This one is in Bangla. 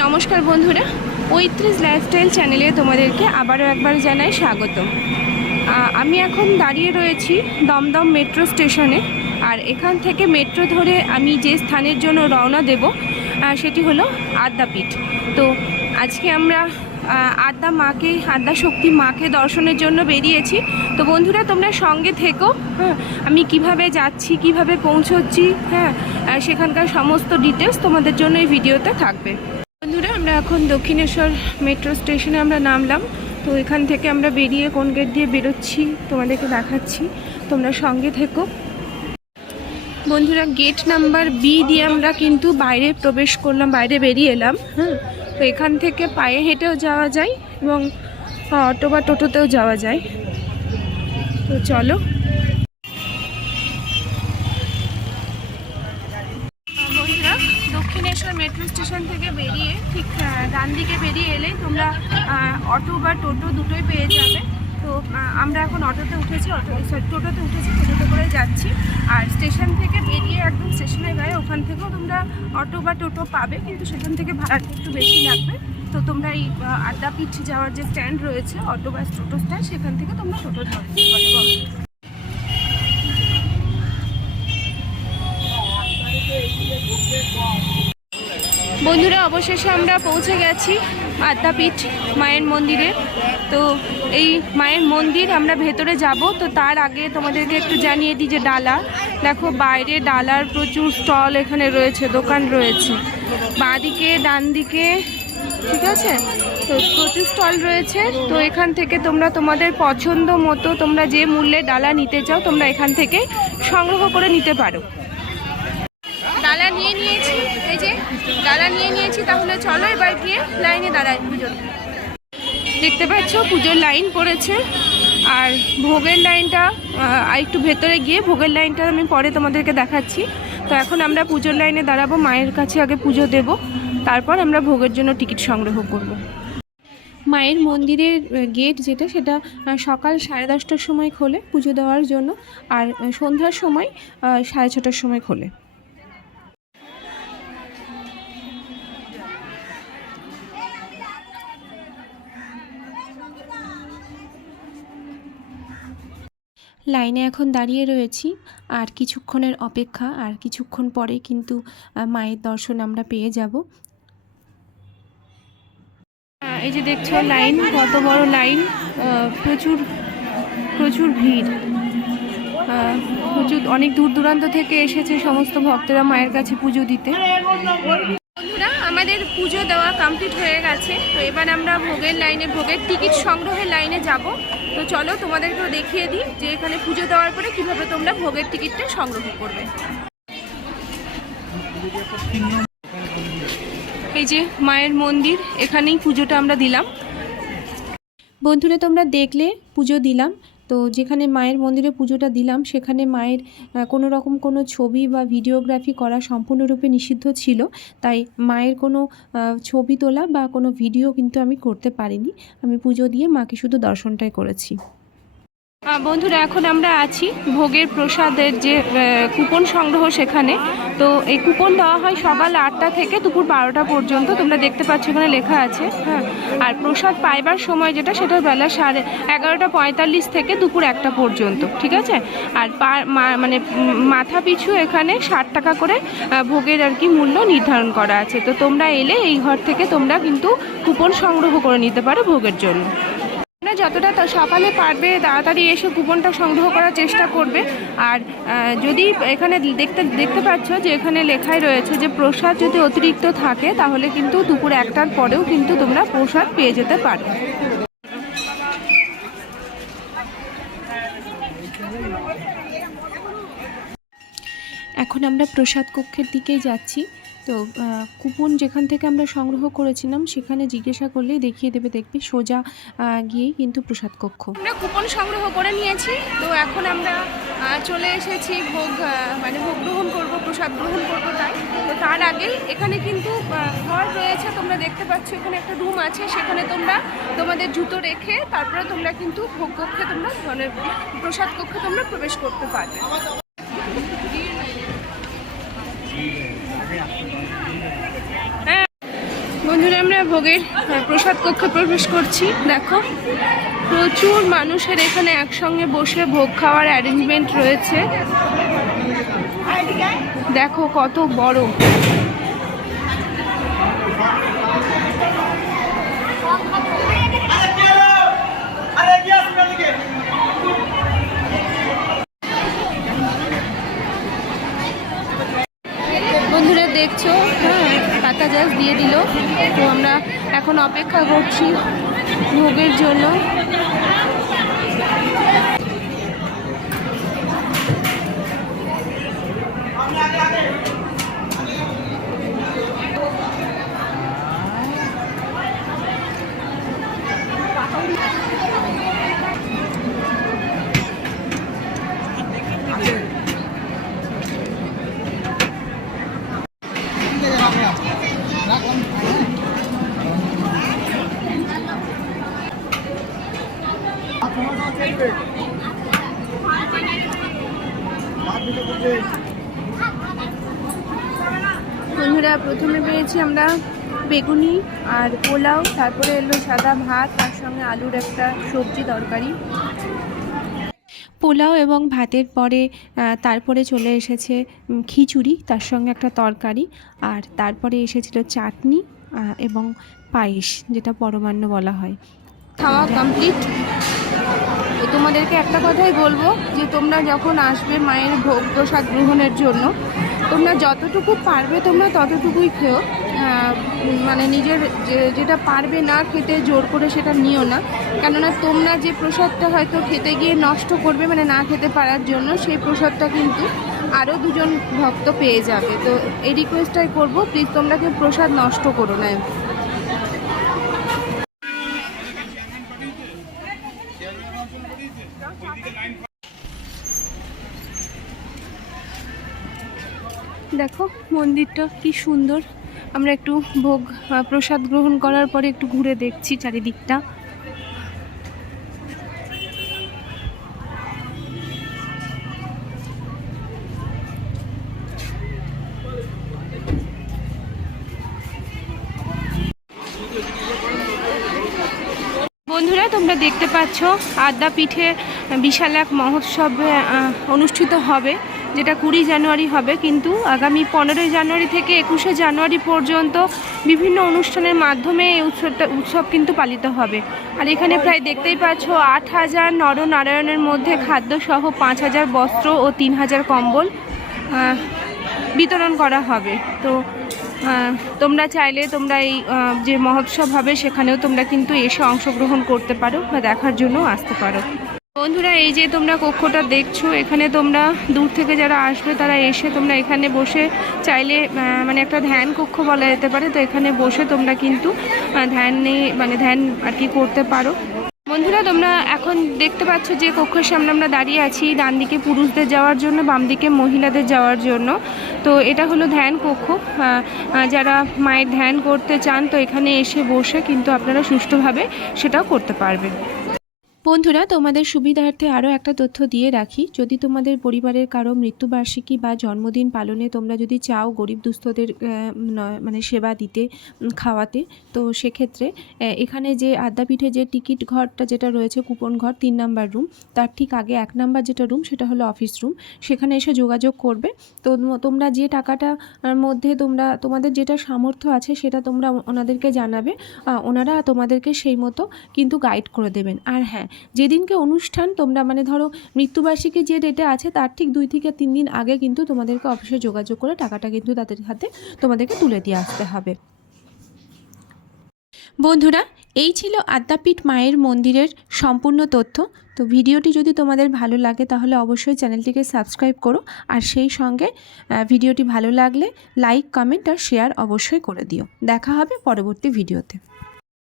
নমস্কার বন্ধুরা পঁয়ত্রিশ লাইফস্টাইল চ্যানেলে তোমাদেরকে আবারও একবার জানাই স্বাগত আমি এখন দাঁড়িয়ে রয়েছি দমদম মেট্রো স্টেশনে আর এখান থেকে মেট্রো ধরে আমি যে স্থানের জন্য রওনা দেব সেটি হলো আদ্যাপীঠ তো আজকে আমরা আদ্যা মাকে আদ্যা শক্তি মাকে দর্শনের জন্য বেরিয়েছি। তো বন্ধুরা, তোমরা সঙ্গে থেকো হ্যাঁ আমি কীভাবে যাচ্ছি, কীভাবে পৌঁছচ্ছি হ্যাঁ সেখানকার সমস্ত ডিটেলস তোমাদের জন্য এই ভিডিওতে থাকবে। এখন দক্ষিণেশ্বর মেট্রো স্টেশনে আমরা নামলাম। তো এখান থেকে আমরা বেরিয়ে কোন গেট দিয়ে বেরোচ্ছি তোমাদেরকে দেখাচ্ছি। তোমরা সঙ্গে থেকো। বন্ধুরা গেট নাম্বার বি দিয়ে আমরা কিন্তু বাইরে প্রবেশ করলাম, বাইরে বেরিয়ে এলাম। হ্যাঁ তো এখান থেকে পায়ে হেঁটেও যাওয়া যায় এবং অটো বা টোটোতেও যাওয়া যায়। তো চলো বন্ধুরা দক্ষিণেশ্বর মেট্রো স্টেশন থেকে বেরিয়ে, ঠিক ডান দিকে বেরিয়ে এলে তোমরা অটো বা টোটো দুটোই পেয়ে যাবে। তো আমরা এখন অটোতে উঠেছি, অটো সরি টোটোতে উঠেছি, টোটোতে করে যাচ্ছি। আর স্টেশন থেকে বেরিয়ে একদম স্টেশনের গায়ে, ওখান থেকেও তোমরা অটো বা টোটো পাবে, কিন্তু সেখান থেকে ভাড়াটা একটু বেশি লাগবে। তো তোমরা এই আদ্যাপীঠ যাওয়ার যে স্ট্যান্ড রয়েছে, অটো বা টোটো স্ট্যান্ড, সেখান থেকে তোমরা টোটো ধরতে পারবে। বন্ধুরা, অবশেষে আমরা পৌঁছে গেছি আদ্যাপীঠ মায়ের মন্দিরে। তো এই মায়ের মন্দির আমরা ভেতরে যাব, তো তার আগে তোমাদেরকে একটু জানিয়ে দিই যে ডালা। দেখো, বাইরে ডালার প্রচুর স্টল এখানে রয়েছে, দোকান রয়েছে। বাঁদিকে ডান দিকে ঠিক আছে? তো প্রচুর স্টল রয়েছে। তো এখান থেকে তোমরা তোমাদের পছন্দ মতো তোমরা যে মূল্যে ডালা নিতে চাও, তোমরা এখান থেকে সংগ্রহ করে নিতে পারো। ডালা নিয়ে নিয়েছি। এই যে ডালা নিয়ে নিয়েছি, তাহলে চলো এবার গিয়ে লাইনে দাঁড়াই, পুজোর। দেখতে পাচ্ছ, পুজোর লাইন পড়েছে। আর ভোগের লাইনটা একটু ভেতরে গিয়ে ভোগের লাইনটা আমি পরে তোমাদেরকে দেখাচ্ছি। তো এখন আমরা পুজোর লাইনে দাঁড়াবো, মায়ের কাছে আগে পুজো দেব। তারপর আমরা ভোগের জন্য টিকিট সংগ্রহ করব। মায়ের মন্দিরের গেট যেটা, সেটা সকাল সাড়ে দশটার সময় খোলে পুজো দেওয়ার জন্য। আর সন্ধ্যার সময় সাড়ে ছটার সময় খোলে। লাইনে এখন দাঁড়িয়ে রয়েছি। আর কিছুক্ষণের অপেক্ষা, আর কিছুক্ষণ পরে কিন্তু মায়ের দর্শন আমরা পেয়ে যাব। এই যে দেখছ, লাইন, কত বড় লাইন প্রচুর প্রচুর ভিড়। প্রচুর, অনেক দূর দূরান্ত থেকে এসেছে সমস্ত ভক্তরা মায়ের কাছে পুজো দিতে। আমাদের পুজো দেওয়া কমপ্লিট হয়ে গেছে। তো এবার আমরা ভোগের লাইনে ভোগের টিকিট সংগ্রহের লাইনে যাব। তো চলো তোমাদেরকেও দেখিয়ে দিই যে এখানে পুজো দেওয়ার পরে কীভাবে তোমরা ভোগের টিকিটটা সংগ্রহ করবে। এই যে মায়ের মন্দির, এখানেই পুজোটা আমরা দিলাম। বন্ধুরা, তোমরা দেখলে পুজো দিলাম। তো যেখানে মায়ের মন্দিরে পুজোটা দিলাম, সেখানে মায়ের কোনো রকম কোনো ছবি বা ভিডিওগ্রাফি করা সম্পূর্ণরূপে নিষিদ্ধ ছিল। তাই মায়ের কোনো ছবি তোলা বা কোনো ভিডিও কিন্তু আমি করতে পারিনি। আমি পুজো দিয়ে মাকে শুধু দর্শনটাই করেছি। বন্ধুরা, এখন আমরা আছি ভোগের প্রসাদের যে কুপন সংগ্রহ সেখানে। তো এই কুপন দেওয়া হয় সকাল আটটা থেকে দুপুর বারোটা পর্যন্ত। তোমরা দেখতে পাচ্ছ এখানে লেখা আছে হ্যাঁ। আর প্রসাদ পাইবার সময় যেটা, সেটা বেলা সাড়ে এগারোটা পঁয়তাল্লিশ থেকে দুপুর একটা পর্যন্ত, ঠিক আছে? আর মানে মাথা পিছু এখানে ষাট টাকা করে ভোগের আর কি মূল্য নির্ধারণ করা আছে। তো তোমরা এলে এই ঘর থেকে তোমরা কিন্তু কুপন সংগ্রহ করে নিতে পারো ভোগের জন্য। তোমরা যতটা সকালে পারবে, তাড়াতাড়ি এসে কুপনটা সংগ্রহ করার চেষ্টা করবে। আর যদি এখানে দেখতে দেখতে পাচ্ছ যে এখানে লেখাই রয়েছে যে প্রসাদ যদি অতিরিক্ত থাকে, তাহলে কিন্তু দুপুর একটার পরেও কিন্তু তোমরা প্রসাদ পেয়ে যেতে পারো। এখন আমরা প্রসাদ কক্ষের দিকেই যাচ্ছি। তো কুপন যেখান থেকে আমরা সংগ্রহ করেছিলাম, সেখানে জিজ্ঞাসা করলেই দেখিয়ে দেবে দেখবে সোজা গিয়েই কিন্তু প্রসাদ কক্ষ। আমরা কুপন সংগ্রহ করে নিয়েছি। তো এখন আমরা চলে এসেছি ভোগ মানে ভোগ গ্রহণ করব, প্রসাদ গ্রহণ করব তাই তো তার আগে এখানে কিন্তু ঘর রয়েছে, তোমরা দেখতে পাচ্ছ এখানে একটা রুম আছে। সেখানে তোমরা তোমাদের জুতো রেখে তারপরে তোমরা কিন্তু ভোগ কক্ষে তোমরা প্রসাদ কক্ষে তোমরা প্রবেশ করতে পারবে। বন্ধুরা, আমরা ভোগের প্রসাদ কক্ষে প্রবেশ করছি। দেখো, প্রচুর মানুষের এখানে একসঙ্গে বসে ভোগ খাওয়ার অ্যারেঞ্জমেন্ট রয়েছে। দেখো কত বড় বন্ধুরা দেখছ হ্যাঁ কাকা জাস দিয়ে দিল তো আমরা এখন অপেক্ষা করছি ভোগের জন্য। বন্ধুরা প্রথমে পেয়েছি আমরা বেগুনি আর পোলাও তারপরে এলো সাদা ভাত তার সঙ্গে আলুর একটা সবজি তরকারি। পোলাও এবং ভাতের পরে তারপরে চলে এসেছে খিচুড়ি তার সঙ্গে একটা তরকারি আর তারপরে এসেছিল চাটনি এবং পায়েস যেটা পরমান্ন বলা হয়। খাওয়া কমপ্লিট তো তোমাদেরকে একটা কথাই বলব যে তোমরা যখন আসবে মায়ের ভোগ প্রসাদ গ্রহণের জন্য, তোমরা যতটুকু পারবে তোমরা ততটুকুই খেও। মানে নিজের যেটা পারবে না খেতে জোর করে সেটা নিও না। কেননা তোমরা যে প্রসাদটা হয়তো খেতে গিয়ে নষ্ট করবে মানে না খেতে পারার জন্য, সেই প্রসাদটা কিন্তু আরও দুজন ভক্ত পেয়ে যাবে। তো এই রিকোয়েস্টটাই করব প্লিজ তোমরা কেউ প্রসাদ নষ্ট করো না। দেখো, মন্দিরটা কি সুন্দর। আমরা একটু ভোগ প্রসাদ গ্রহণ করার পরে একটু ঘুরে দেখছি চারিদিকটা। বন্ধুরা, তোমরা দেখতে পাচ্ছ আদ্যা পিঠে বিশাল এক মহোৎসব অনুষ্ঠিত হবে, যেটা কুড়ি জানুয়ারি হবে। কিন্তু আগামী পনেরোই জানুয়ারি থেকে একুশে জানুয়ারি পর্যন্ত বিভিন্ন অনুষ্ঠানের মাধ্যমে এই উৎসবটা, উৎসব কিন্তু পালিত হবে। আর এখানে প্রায় দেখতেই পাচ্ছ আট হাজার নরনারায়ণের মধ্যে খাদ্যসহ পাঁচ হাজার বস্ত্র ও তিন হাজার কম্বল বিতরণ করা হবে। তো তোমরা চাইলে তোমরা এই যে মহোৎসব হবে সেখানেও তোমরা কিন্তু এসে অংশগ্রহণ করতে পারো বা দেখার জন্য আসতে পারো। বন্ধুরা, এই যে তোমরা কক্ষটা দেখছ, এখানে তোমরা দূর থেকে যারা আসবে তারা এসে তোমরা এখানে বসে চাইলে মানে একটা ধ্যান কক্ষ বলা যেতে পারে। তো এখানে বসে তোমরা কিন্তু ধ্যান নিয়ে মানে ধ্যান আর কি করতে পারো। বন্ধুরা, তোমরা এখন দেখতে পাচ্ছ যে কক্ষের সামনে আমরা দাঁড়িয়ে আছি ডান দিকে পুরুষদের যাওয়ার জন্য বাম দিকে মহিলাদের যাওয়ার জন্য। তো এটা হলো ধ্যান কক্ষ। যারা মায়ের ধ্যান করতে চান, তো এখানে এসে বসে কিন্তু আপনারা সুষ্ঠুভাবে সেটাও করতে পারবেন। বন্ধুরা, তোমাদের সুবিধার্থে আরও একটা তথ্য দিয়ে রাখি। যদি তোমাদের পরিবারের কারও মৃত্যুবার্ষিকী বা জন্মদিন পালনে তোমরা যদি চাও গরিব দুস্থদের মানে সেবা দিতে খাওয়াতে, তো সেক্ষেত্রে এখানে যে আদ্যাপীঠে যে টিকিট ঘরটা যেটা রয়েছে, কুপন ঘর, তিন নাম্বার রুম, তার ঠিক আগে এক নাম্বার যেটা রুম, সেটা হলো অফিস রুম। সেখানে এসে যোগাযোগ করবে। তো তোমরা যে টাকাটা মধ্যে তোমরা, তোমাদের যেটা সামর্থ্য আছে সেটা তোমরা ওনাদেরকে জানাবে। ওনারা তোমাদেরকে সেই মতো কিন্তু গাইড করে দেবেন। আর হ্যাঁ যেদিনকে অনুষ্ঠান, তোমরা মানে ধরো মৃত্যুবার্ষিকী যে ডেটে আছে, তার ঠিক দুই থেকে তিন দিন আগে কিন্তু তোমাদেরকে অফিসে যোগাযোগ করে টাকাটা কিন্তু তাদের হাতে তোমাদেরকে তুলে দিয়ে আসতে হবে। বন্ধুরা, এই ছিল আদ্যাপীঠ মায়ের মন্দিরের সম্পূর্ণ তথ্য। তো ভিডিওটি যদি তোমাদের ভালো লাগে, তাহলে অবশ্যই চ্যানেলটিকে সাবস্ক্রাইব করো। আর সেই সঙ্গে ভিডিওটি ভালো লাগলে লাইক, কমেন্ট আর শেয়ার অবশ্যই করে দিও। দেখা হবে পরবর্তী ভিডিওতে।